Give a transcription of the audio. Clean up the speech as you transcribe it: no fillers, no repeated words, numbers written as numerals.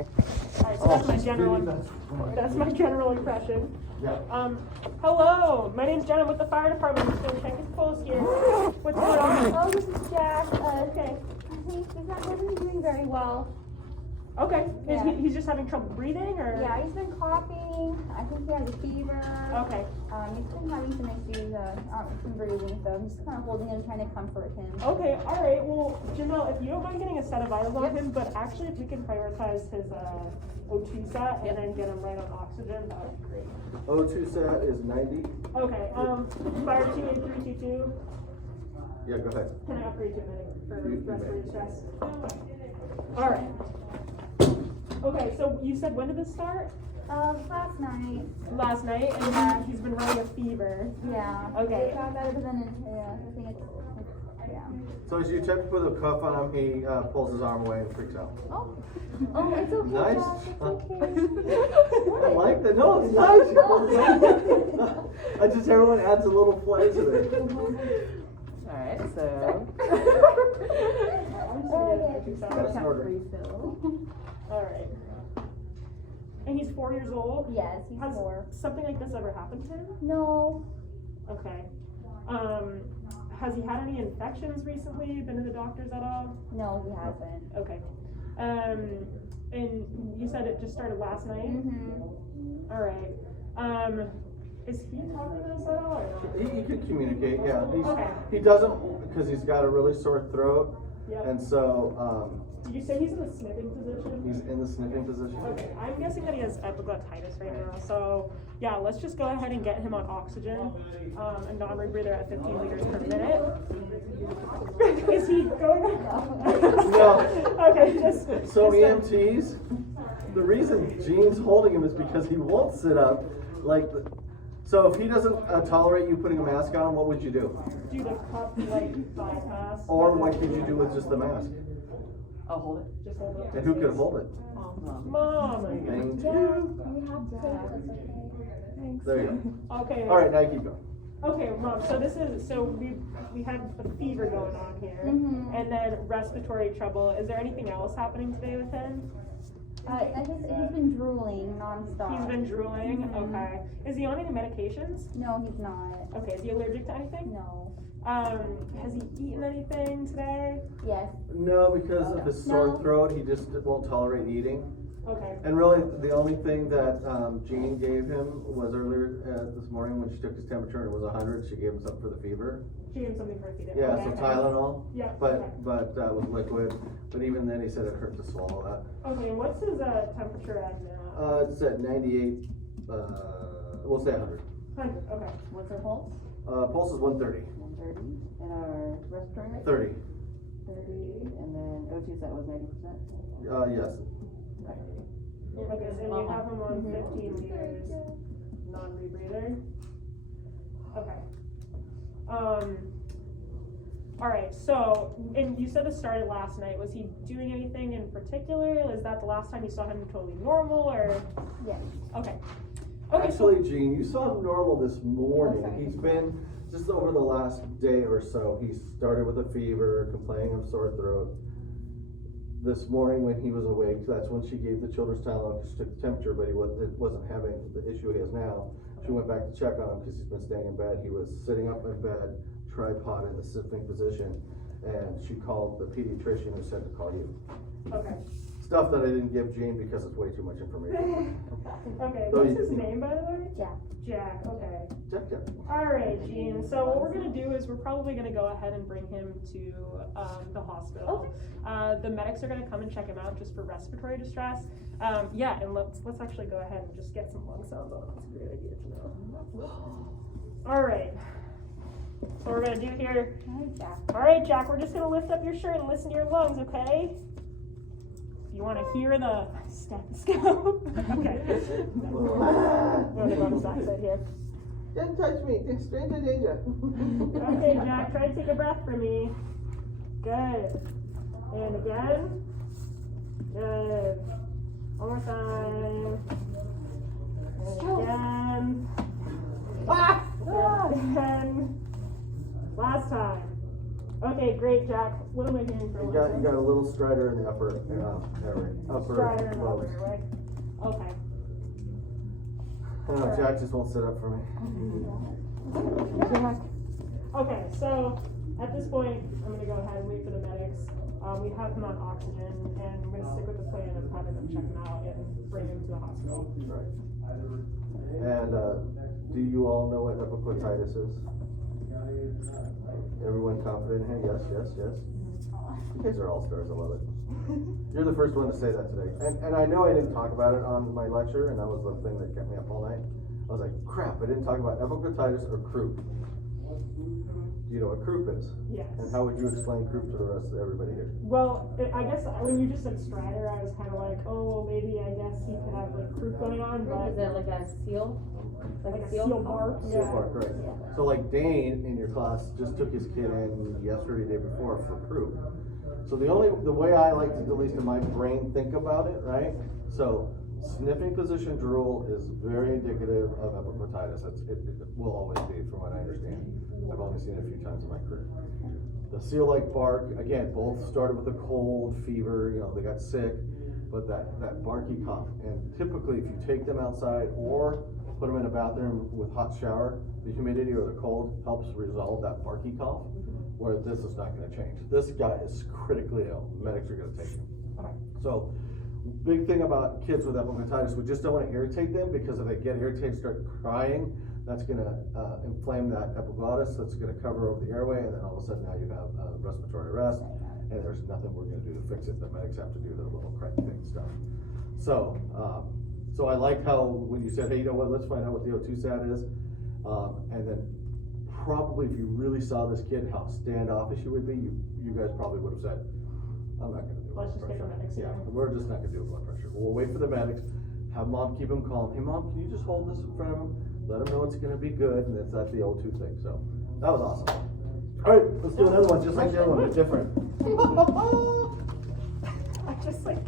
Alright, so that's my general impression. Yeah. Hello, my name's Jenna with the fire department. I'm just gonna check his pulse here. What's going on? Oh, this is Jack. Okay. He's not really doing very well. Okay. Yeah. He's just having trouble breathing, or? Yeah, he's been coughing. I think he has a fever. Okay. He's been having some issues, some breathing, so I'm just kind of holding him, trying to comfort him. Okay, alright. Well, Janelle, if you don't mind getting a set of vitals on him, but actually if we can prioritize his O2 set and then get him right on oxygen, that would be great. O2 set is 90. Okay, fire 28322. Yeah, go ahead. Can I upgrade to a minute for respiratory distress? Alright. Okay, so you said when did this start? Last night. Last night, and Yeah. he's been running a fever. Yeah. Okay. It got better, but then I think it's yeah. So as you attempt to put a cuff on him, he pulls his arm away and freaks out. Oh, it's okay, Nice. Jack. It's okay. I like that. No, it's nice. I just, everyone adds a little flair to it. Alright, so. That's an order. Alright. And he's 4 years old? Yes, he's Has 4. something like this ever happened to him? No. Okay. Has he had any infections recently? Been to the doctors at all? No, he hasn't. Okay. And you said it just started last night? Mm-hmm. Alright. Is he talking to us at all or not? He could communicate, yeah. Okay. He doesn't, because he's got a really sore throat. Yep. And so Did you say he's in the sniffing position? he's in the sniffing position. Okay, I'm guessing that he has epiglottitis right now. So yeah, let's just go ahead and get him on oxygen, a non-rebreather at 15 liters per minute. Is he going? No. Okay, just. So just EMTs, the reason Gene's holding him is because he won't sit up. So if he doesn't tolerate you putting a mask on, what would you do? do the cup like bypass. Or what could you do with just the mask? I'll hold it. Just hold it. And who could hold it? Mom. Thank Yeah, you. we have to. That's okay. Thanks. There you go. Okay. All right, now you keep going. Okay, Mom. So we have a fever going on here, Mhm. and then respiratory trouble. Is there anything else happening today with him? He's been drooling nonstop. He's been drooling. Mhm. Okay. Is he on any medications? No, he's not. Okay. Is he allergic to anything? No. Has he eaten anything today? Yes. No, because of his sore No. throat, he just won't tolerate eating. Okay. And really, the only thing that Jean gave him was earlier this morning when she took his temperature and it was 100, she gave him something for the fever. She gave him something for a fever. Yeah, Okay. so Tylenol. Yeah. But with liquid. But even then, he said it hurt to swallow that. Okay. What's his temperature at now? It's at 98. We'll say 100. 100. Okay. What's our pulse? Pulse is 130. 130. And our respiratory rate? 30. 30. And then O2 set was 90%. Yes. Okay. And you have him on 15 liters, non-rebreather. Okay. All right. So, and you said this started last night. Was he doing anything in particular? Is that the last time you saw him totally normal, or? Yes. Okay. Okay. Actually, Jean, you saw him normal this morning. Oh, sorry. He's been, just over the last day or so, he started with a fever, complaining of sore throat. This morning when he was awake, that's when she gave the children's Tylenol, because she took the temperature, but he wasn't having the issue he has now. She went back to check on him because he's been staying in bed. He was sitting up in bed, tripod in the sitting position, and she called the pediatrician who said to call you. Okay. Stuff that I didn't give Jean because it's way too much information. Okay. So What's you- his name, by the way? Jack. Jack. Okay. Check. All right, Jean. So what we're gonna do is we're probably gonna go ahead and bring him to the hospital. The medics are gonna come and check him out just for respiratory distress. Yeah, and let's actually go ahead and just get some lung sounds on him. That's a great idea to know. All right. So we're gonna do here. Hi, Jack. All right, Jack. We're just gonna lift up your shirt and listen to your lungs, okay? You want to hear the stethoscope? Okay. I'm gonna go on the back side here. Don't touch me, it's stranger danger. Okay, Jack, try to take a breath for me. Good. And again. Good. One more time. And again. And again. Last time. Okay. Okay, great, Jack. What am I hearing for You got a little strider in the upper area. Strider and lobes. upper, right? Okay. Jack just won't sit up for me. Jack. Okay, so at this point, I'm gonna go ahead and wait for the medics. We have him on oxygen, and I'm gonna stick with the plan of having them check him out and bring him to the hospital. Right. And do you all know what epiglottitis is? Everyone confident here? Yes, yes, yes. You guys are all stars. I love it. You're the first one to say that today. And I know I didn't talk about it on my lecture, and that was the thing that kept me up all night. I was like, crap, I didn't talk about epiglottitis or croup. Do you know what croup is? Yes. And how would you explain croup to the rest of everybody here? Well, I guess when you just said strider, I was kind of like, oh, well, maybe I guess he could have like croup going on, but Is that like a seal? like a seal bark. Seal Yeah. bark, right. So like Dane in your class just took his kid in yesterday, day before for croup. So the way I like to, at least in my brain, think about it, right? So sniffing position drool is very indicative of epiglottitis. It will always be, from what I understand. I've only seen it a few times in my career. The seal-like bark, again, both started with a cold, fever, they got sick, but that barky cough. And typically, if you take them outside or put them in a bathroom with hot shower, the humidity or the cold helps resolve that barky cough, where this is not gonna change. This guy is critically ill. Medics are gonna take him. Okay. So, big thing about kids with epiglottitis, we just don't want to irritate them, because if they get irritated, start crying, that's going to inflame that epiglottis, that's going to cover over the airway, and then all of a sudden now you have respiratory arrest, and there's nothing we're going to do to fix it. The medics have to do their little crank thing stuff. So I like how when you said, hey, you know what, let's find out what the O2 sat is, and then probably if you really saw this kid, how standoffish he would be, you guys probably would have said, I'm not going to do Let's blood just get the pressure. medics Yeah, in. we're just not going to do blood pressure. We'll wait for the medics, have mom keep him calm. Hey mom, can you just hold this in front of him? Let him know it's going to be good, and it's at the O2 thing. So that was awesome. All right, let's do another one, just like the other one, but different. I just like.